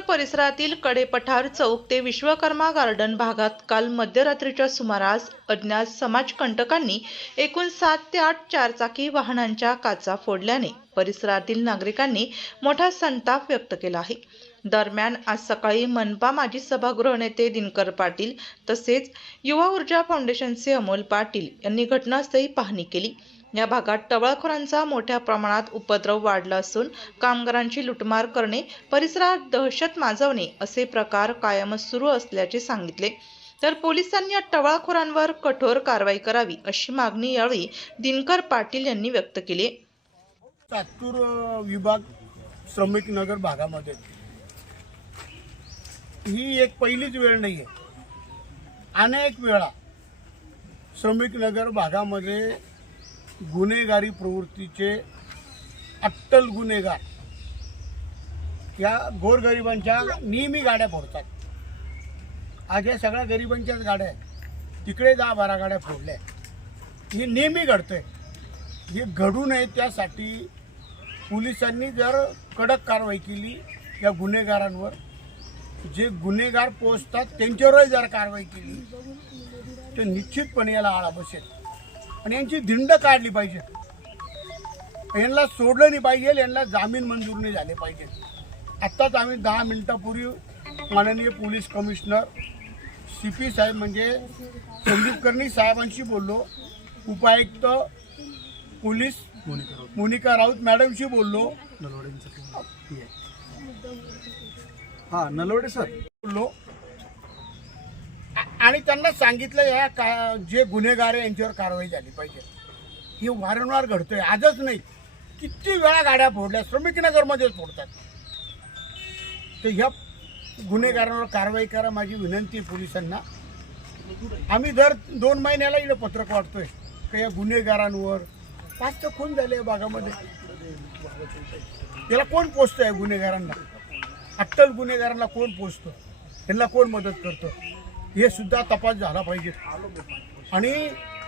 परिसरातील कडेपठार चौक ते विश्वकर्मा गार्डन भागात काल मध्यरात्रीच्या सुमारास अज्ञात समाजकंटकांनी एकूण सात ते आठ चारचाकी वाहनांच्या काचा फोडल्याने परिसरातील नागरिकांनी मोठा संताप व्यक्त केला आहे. दरम्यान आज सकाळी मनपा माजी सभागृह नेते दिनकर पाटील तसेच युवा ऊर्जा फाउंडेशनचे अमोल पाटील यांनी घटनास्थळी पाहणी केली. या भागात टवाळखोरांचा मोठ्या प्रमाणात उपद्रव वाढला असून कामगारांची लुटमार करणे परिसरात दहशत माजवणे असे प्रकार कायमच सुरू असल्याचे सांगितले. तर पोलिसांनी या टवाळखोरांवर कठोर कारवाई करावी अशी मागणी यावेळी दिनकर पाटील यांनी व्यक्त केली. सातपूर विभाग श्रमिक नगर भागामध्ये. ही एक पहिलीच वेळ नाही आहे अनेक वेळा श्रमिक नगर भागामध्ये गुन्हेगारी प्रवृत्तीचे अट्टल गुन्हेगार. या गोरगरिबांच्या नेहमी गाड्या फोडतात. आज या सगळ्या गरिबांच्याच गाड्या आहेत. तिकडे दहा बारा गाड्या फोडल्या हे नेहमी घडतंय. हे घडू नये त्यासाठी पोलिसांनी जर कडक कारवाई केली या गुन्हेगारांवर जे गुन्हेगार पोचतात त्यांच्यावरही जर कारवाई केली तर निश्चितपणे याला आळा बसेल. आणि यांची धिंड काढली पाहिजे. यांना सोडलं नाही पाहिजे यांना जामीन मंजूर नाही झाले पाहिजे. आत्ताच आम्ही दहा मिनिटापूर्वी माननीय पोलीस कमिशनर सी पी साहेब म्हणजे संदीप कर्णी साहेबांशी बोललो. उपायुक्त पोलीस मोनिका राऊत मॅडमशी बोललो. हा नलवडे सर. बोललो. आणि त्यांना सांगितलं या का जे गुन्हेगार आहे यांच्यावर कारवाई झाली पाहिजे. हे वारंवार घडतंय. आजच नाही किती वेळा गाड्या फोडल्या श्रमिकनगरमध्येच फोडतात. तर ह्या गुन्हेगारांवर कारवाई करा माझी विनंती आहे पोलिसांना. आम्ही दर दोन महिन्याला इकडे पत्रक वाटतोय का या गुन्हेगारांवर पाच तर खून झाले या भागामध्ये. याला कोण पोचतं आहे गुन्हेगारांना? अट्टल गुन्हेगारांना कोण पोचतो त्यांना कोण मदत करतं? हे सुद्धा तपास झाला पाहिजे. आणि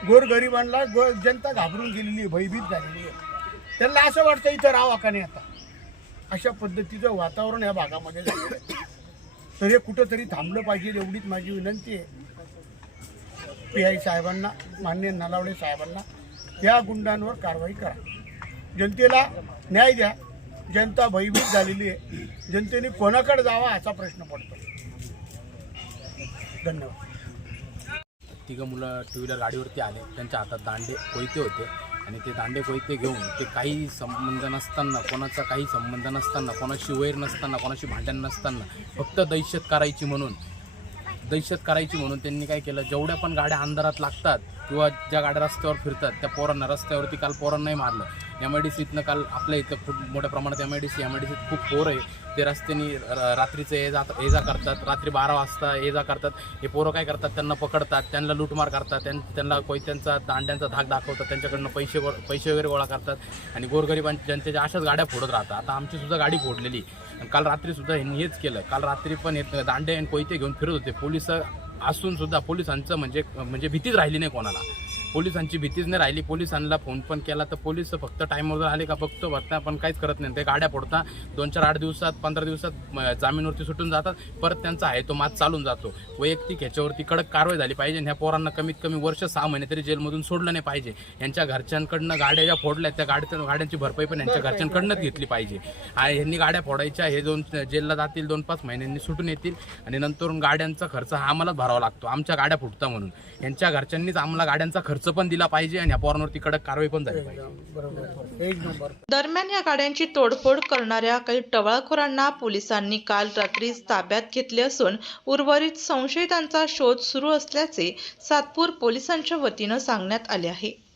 गोरगरिबांना गो जनता घाबरून गेलेली आहे भयभीत झालेली आहे. त्यांना असं वाटतं इथं राहावं का नाही आता अशा पद्धतीचं वातावरण या भागामध्ये झालेलं आहे. तर हे कुठंतरी थांबलं पाहिजे एवढीच माझी विनंती आहे. पी आय साहेबांना मान्य नलावडे साहेबांना या गुंडांवर कारवाई करा. जनतेला न्याय द्या. जनता भयभीत झालेली आहे. जनतेने कोणाकडे जावा असा प्रश्न पडतो. धन्यवाद. तिघं मुलं टू व्हीलर गाडीवरती आले. त्यांच्या हातात दांडे कोयते होते. आणि ते दांडे कोयते घेऊन ते काही संबंध नसताना कोणाचा काही संबंध नसताना कोणाशी वैर नसताना कोणाशी भांडण नसताना फक्त दहशत करायची म्हणून दहशत करायची म्हणून त्यांनी काय केलं? जेवढ्या पण गाड्या अंधारात लागतात किंवा ज्या गाड्या रस्त्यावर फिरतात त्या पोरांना रस्त्यावरती काल पोरांनाही मारलं. एम आय डी सीतनं काल आपल्या इथं खूप मोठ्या प्रमाणात M I D C M I D सीत खूप पोरं आहे. ते रस्त्याने र- रात्रीचं ये जा ये जा करतात. रात्री बारा वाजता ये जा करतात. हे पोरं काय करतात? त्यांना पकडतात. त्यांना लूटमार करतात. त्यां त्यांना कोयत्यांचा दांड्यांचा धाक दाखवतात. त्यांच्याकडनं पैसे गो पैसे वगैरे गोळा करतात. आणि गोरगरिबांच्या जनतेच्या अशाच गाड्या फोडत राहतात. आता आमची सुद्धा गाडी फोडलेली. आणि काल रात्रीसुद्धा ह्यांनी हेच केलं. काल रात्री पण हे दांडे आणि कोयते घेऊन फिरत होते. पोलीस असून सुद्धा पोलिसांचं म्हणजे म्हणजे भीतीच राहिली नाही कोणाला. पोलिसांची भीतीच नाही राहिली. पोलिसांना फोन पण केला तर पोलीस फक्त टाईमवर आले का बघतो बघता पण काहीच करत नाही. ते गाड्या फोडता दोन चार आठ दिवसात पंधरा दिवसात जामीनवरती सुटून जातात. परत त्यांचा आहे तो मात चालून जातो. वैयक्तिक ह्याच्यावरती कडक कारवाई झाली पाहिजे ह्या पोरांना कमीत कमी वर्ष सहा महिने तरी जेलमधून सोडलं नाही पाहिजे. यांच्या घरच्यांकडनं गाड्या ज्या फोडल्या त्या गाड्या गाड्यांची भरपाई पण यांच्या घरच्यांकडनंच घेतली पाहिजे. आणि ह्यांनी गाड्या फोडायच्या हे दोन जेलला जातील दोन पाच महिन्यांनी सुटून येतील आणि नंतर गाड्यांचा खर्च हा आम्हालाच भरावा लागतो. आमच्या गाड्या फुटता म्हणून. यांच्या घरच्यांनीच आम्हाला गाड्यांचा खर्च पण दिला पाहिजे आणि या पोरांवरती कडक कारवाई पण झाली पाहिजे. बरोबर. एक नंबर. दरम्यान या गाड्यांची तोडफोड करणाऱ्या काही टवाळखोरांना पोलिसांनी काल रात्री ताब्यात घेतले असून उर्वरित संशयितांचा शोध सुरू असल्याचे सातपूर पोलिसांच्या वतीनं सांगण्यात आले आहे.